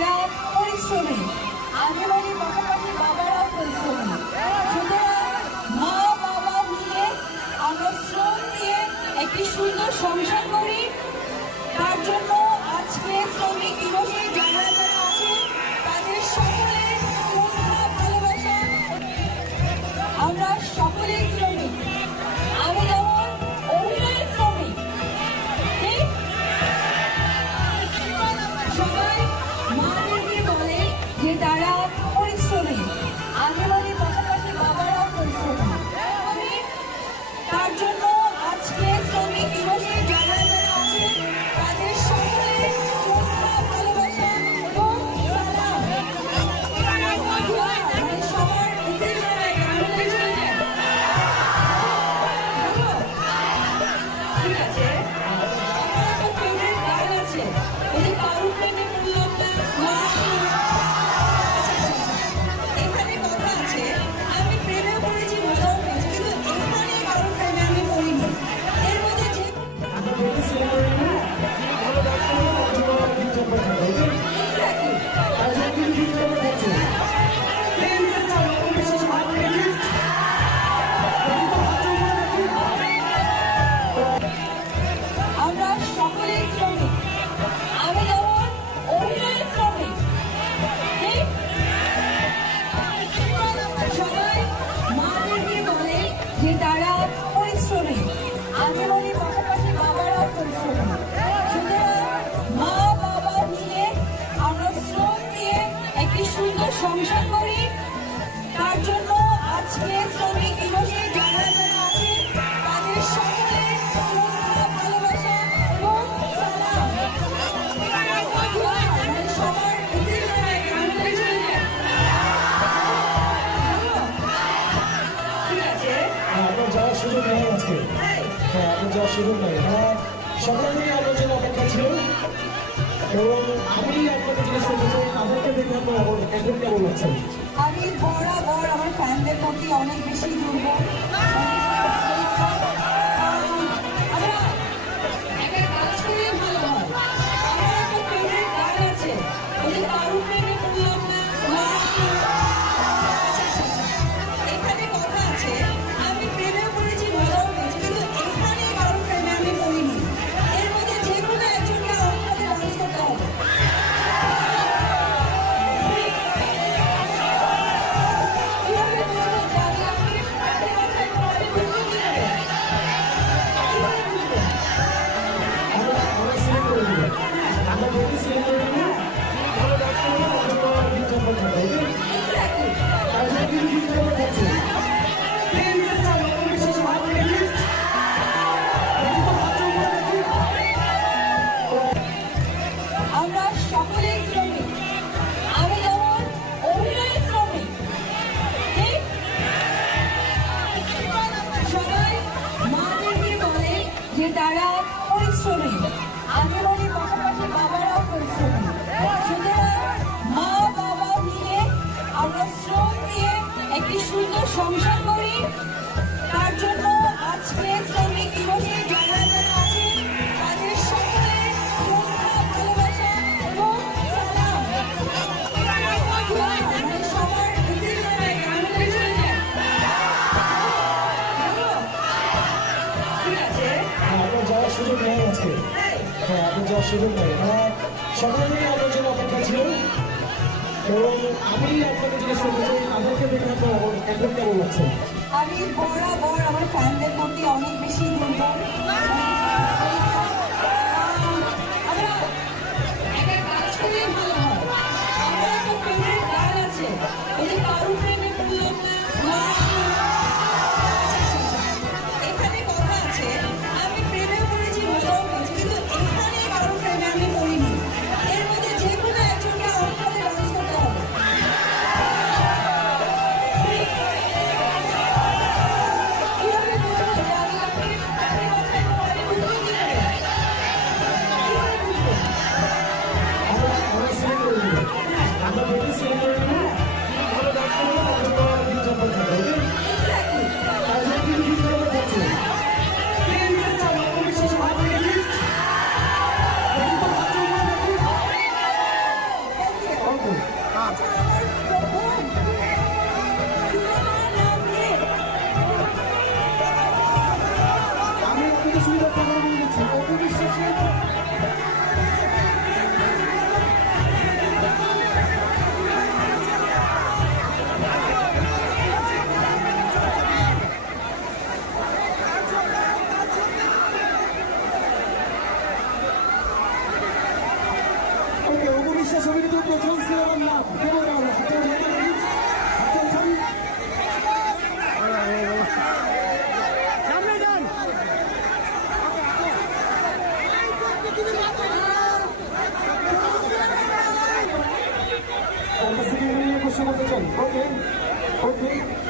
তারা পরিশ্রমী আদিবাড়ির পাশাপাশি বাবারাও পরিশ্রমী। সুতরাং মা, বাবা নিয়ে আমরা শ্রম দিয়ে একটি সুন্দর সংসার করি। তার জন্য হ্যাঁ আপনি যাওয়ার সুযোগ নাই। হ্যাঁ সকাল থেকে আমার জন্য অপেক্ষা ছিল। এবং আমি আপনাকে জিজ্ঞেস করতে চাই, আপনাকে দেখে আমার ফ্যানদের প্রতি অনেক বেশি দুর্বল। সুযোগ নেই আজকে হ্যাঁ আপনি যাওয়ার সুযোগ নেই হ্যাঁ সকাল থেকে আপনার জন্য অপেক্ষা ছিল। এবং আমি আপনাকে জিজ্ঞেস করতে চাই তাদেরকে দেখে আপনার একদম কেমন লাগছে? আমি বরাবর আমার ফ্যানদের প্রতি অনেক বেশি দুর্বল। attention, attention. Okay, okay.